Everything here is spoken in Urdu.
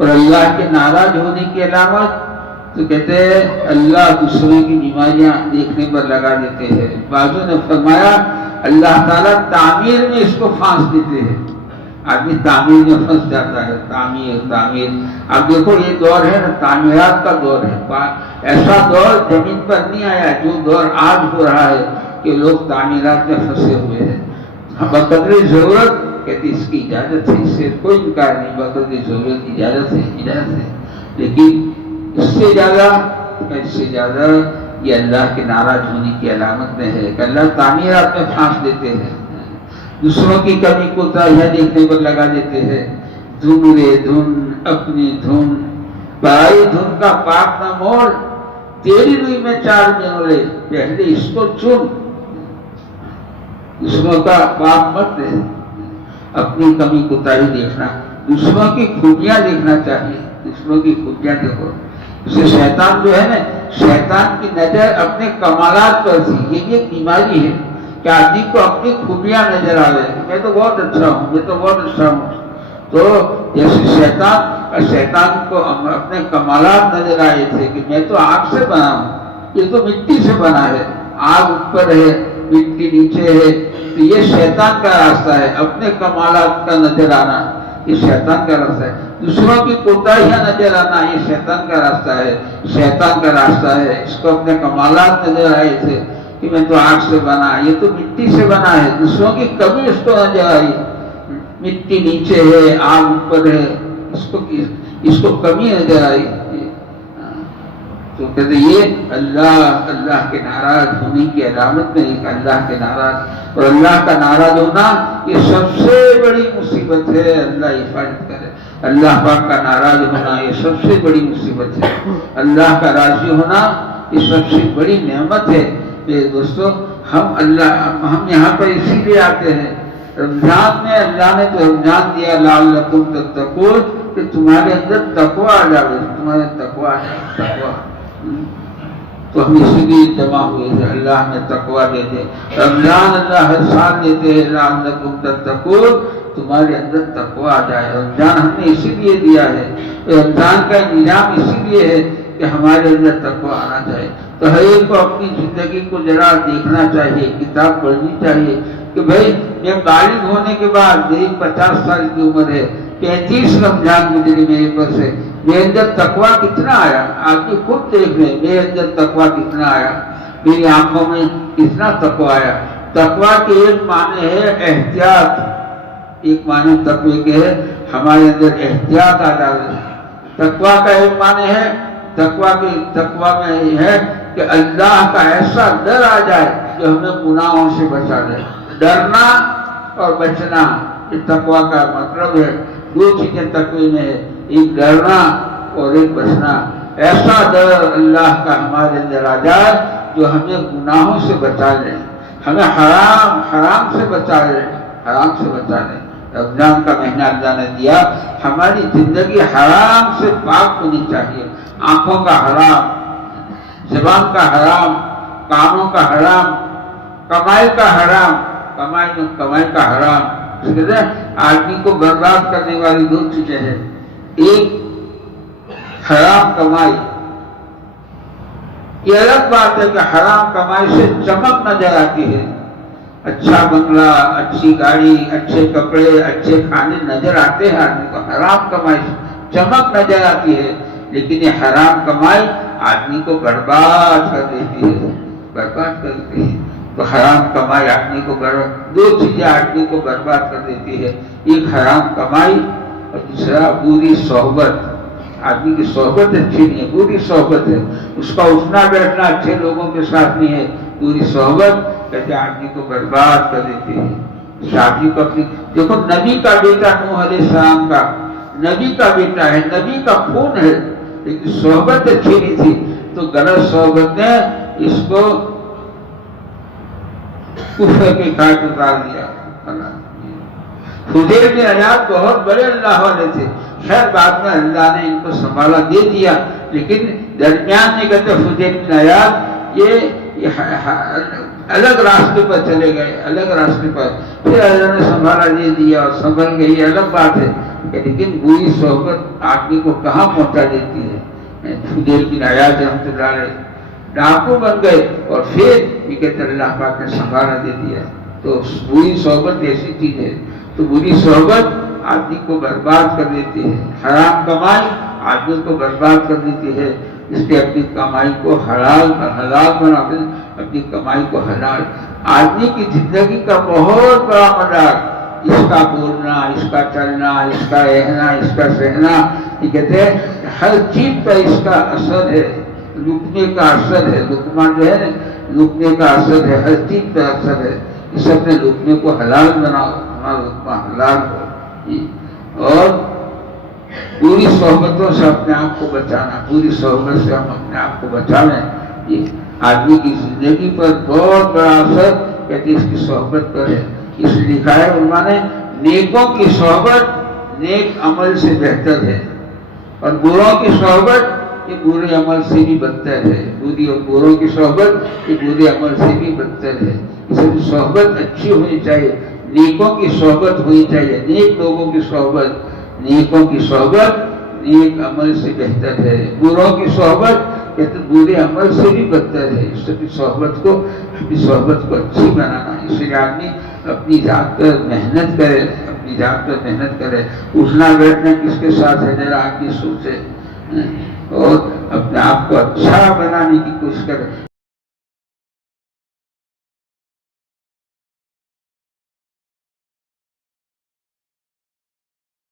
اور اللہ کے ناراض ہونے کی علامت تو کہتے ہیں اللہ دوسروں کی بیماریاں دیکھنے پر لگا دیتے ہیں. بعضوں نے فرمایا اللہ تعالیٰ تعمیر میں اس کو پھانس دیتے ہیں. آدمی تعمیر میں پھنس جاتا ہے. تعمیر اب دیکھو یہ دور ہے نا تعمیرات کا دور ہے. ایسا دور زمین پر نہیں آیا جو دور آج ہو رہا ہے کہ لوگ تعمیرات میں پھنسے ہوئے ہیں. بقدر ضرورت کہتے اس کی اجازت ہے, اس سے کوئی انکار نہیں. بقدر ضرورت کی اجازت ہے لیکن اس سے زیادہ یہ اللہ کے ناراض ہونے کی علامت میں ہے کہ اللہ تعمیرات میں پھانس دیتے ہیں. دوسروں کی کمی کوتاہیاں دیکھنے پر لگا دیتے ہیں. دھن رے دھن اپنی دھن پرائی دھن کا پاک نہ موڑ, تیری روئی میں چار جنگلے, پہلے اس کو چن. دوسروں کا پاک مت دے, اپنی کمی کوتاہی دیکھنا, دوسروں کی خوبیاں دیکھنا چاہیے. دوسروں کی خوبیاں دیکھو. اسے شیطان جو ہے نا, شیطان کی نظر اپنے کمالات پر تھی. یہ بھی ایک بیماری ہے کہ آدمی کو اپنی خوبیاں نظر آ رہے, میں تو بہت اچھا ہوں, میں تو بہت اچھا ہوں. تو جیسے شیطان کو اپنے کمالات نظر آئے تھے کہ میں تو آگ سے بنا ہوں, یہ تو مٹی سے بنا ہے, آگ اوپر ہے مٹی نیچے ہے. تو یہ شیطان کا راستہ ہے, اپنے کمالات کا نظر آنا یہ شیطان کا راستہ ہے. دوسروں کی کوتاہیاں نظر آنا یہ شیطان کا راستہ ہے. اس کو اپنے کمالات نظر آئے تھے کہ میں تو آگ سے بنا, یہ تو مٹی سے بنا ہے. دوسروں کی کمی اس کو نظر آئی, مٹی نیچے ہے آگ اوپر ہے, اس کو کمی نظر آئی. تو کہتے یہ اللہ کے ناراض ہونے کی علامت میں ایک اللہ کے ناراض, اور اللہ کا ناراض ہونا یہ سب سے بڑی مصیبت ہے. اللہ حفاظت کرے. اللہ پاک کا ناراض ہونا یہ سب سے بڑی مصیبت ہے. اللہ کا راضی ہونا یہ سب سے بڑی نعمت ہے. میرے دوستو ہم یہاں پر اسی لیے آتے ہیں. رمضان میں اللہ نے تو رمضان دیا لعلکم تتقون کہ تمہارے اندر تقوی آ جائے, تمہارے تقوی. تو ہم اسی لیے جمع ہوئے تھے. اللہ نے تقوی دے دے. رمضان اللہ ہر سال دیتے ہیں لعلکم تتقون, تمہارے اندر تقوی آ جائے. رمضان ہم نے اسی لیے دیا ہے. رمضان کا نظام اسی لیے ہے کہ ہمارے اندر تقوی آنا چاہیے. تو ہر ایک کو اپنی زندگی کو ذرا دیکھنا چاہیے, کتاب پڑھنی چاہیے کہ بھائی میں بالغ ہونے کے بعد میری 50 سال کی عمر ہے, 35 رمضان گزری میرے پر سے, میرے اندر تقوی کتنا آیا. آپ خود دیکھ لیں میرے اندر تقوی کتنا آیا, میری آنکھوں میں کتنا تقوی آیا. تقوی کے ایک معنی ہے احتیاط, ایک معنی تقوی کے ہے ہمارے اندر احتیاط آ جائے. تقوی کا ایک معنی ہے تقوی میں یہ ہے کہ اللہ کا ایسا ڈر آ جائے جو ہمیں گناہوں سے بچا دے. ڈرنا اور بچنا یہ تقوی کا مطلب ہے. دو چیزیں تقوی میں ہے, ایک ڈرنا اور ایک بچنا. ایسا ڈر اللہ کا ہمارے اندر آ جائے جو ہمیں گناہوں سے بچا لے, ہمیں حرام سے بچا لے. رمضان کا مہینہ اللہ نے دیا, ہماری زندگی حرام سے پاک ہونی چاہیے. آنکھوں کا حرام, زبان کا حرام, کانوں کا حرام, کمائی کا حرام. کمائی کا حرام آدمی کو برباد کرنے والی دو چیزیں ہیں. ایک حرام کمائی, یہ الگ بات ہے کہ حرام کمائی سے چمک نظر آتی ہے. اچھا بنگلہ, اچھی گاڑی, اچھے کپڑے, اچھے کھانے نظر آتے ہیں آدمی کو. حرام کمائی سے چمک نظر آتی ہے, لیکن یہ حرام کمائی آدمی کو برباد کر دیتی ہے. تو حرام کمائی آدمی کو دو چیزیں آدمی کو برباد کر دیتی ہے. ایک حرام کمائی اور دوسرا بری صحبت. آدمی کی صحبت اچھی نہیں ہے, بری صحبت ہے. اس کا اٹھنا بیٹھنا اچھے لوگوں کے ساتھ نہیں ہے. بری صحبت کہتے آدمی کو برباد کر دیتی ہے. شادی کو اپنی دیکھو, نبی کا بیٹا نوح علیہ السلام کا, نبی کا بیٹا ہے, نبی کا خون ہے, لیکن صحبت اچھی نہیں تھی تو غلط صحبت نے اس کو کفر کے گھاٹ اتار دیا. حذیفہ بن عیاض بہت بڑے اللہ والے تھے, خیر بعد میں اللہ نے ان کو سنبھالا دے دیا, لیکن درمیان میں کہتے حذیفہ بن عیاض یہ الگ راستے پر چلے گئے, الگ راستے پر. پھر اللہ نے سنبھالا دے دیا اور سنبھل گئی, یہ الگ بات ہے. کہ لیکن بری صحبت آدمی کو کہاں پہنچا دیتی ہے. فضیل بن عیاض رحمۃ اللہ علیہ ڈاکو بن گئے اور پھر یہ کہتے اللہ پاک نے سنبھالا دے دیا. تو بری صحبت ایسی چیز ہے. تو بری صحبت آدمی کو برباد کر دیتی ہے. حرام کمائی آدمی کو برباد کر دیتی ہے. اس لیے اپنی کمائی کو حلال بنا دیں. اپنی کمائی کو حلال. آدمی کی زندگی کا بہت بڑا مدار اس کا بولنا، اس کا چلنا، اس کا رہنا، اس کا سہنا، یہ کہتے ہیں ہر چیز کا اس کا اثر ہے. لکنے کا اثر ہے. لکما جو ہے نا، لکنے کا اثر ہے. ہر چیز کا اثر ہے. اس اپنے لکنے کو حلال بناؤ. ہمارا لکما حلال ہو. اور پوری صحبتوں سے اپنے آپ کو بچانا. پوری صحبت سے ہم اپنے آپ کو بچا لیں. یہ آدمی کی زندگی پر بہت بڑا اثر کہتے اس کی صحبت پر ہے. اس لیے لکھا ہے علماء نے نیکوں کی صحبت نیک عمل سے بہتر ہے اور بروں کی صحبت یہ برے عمل سے بھی بدتر ہے. بری اور بروں کی صحبت یہ برے عمل سے بھی بدتر ہے. اس لیے صحبت اچھی ہونی چاہیے. نیکوں کی صحبت ہونی چاہیے. نیک لوگوں کی صحبت، نیکوں کی صحبت نیک عمل سے بہتر ہے. بروں کی صحبت کہتے برے عمل سے بھی بدتر ہے. اس لیے صحبت کو اچھی بنانا. اس لیے آدمی اپنی ذات پر محنت کرے. اپنی ذات پر محنت کرے. اٹھنا بیٹھنا کس کے ساتھ ہے ذرا آدمی سوچے اور اپنے آپ کو اچھا بنانے کی کوشش کرے.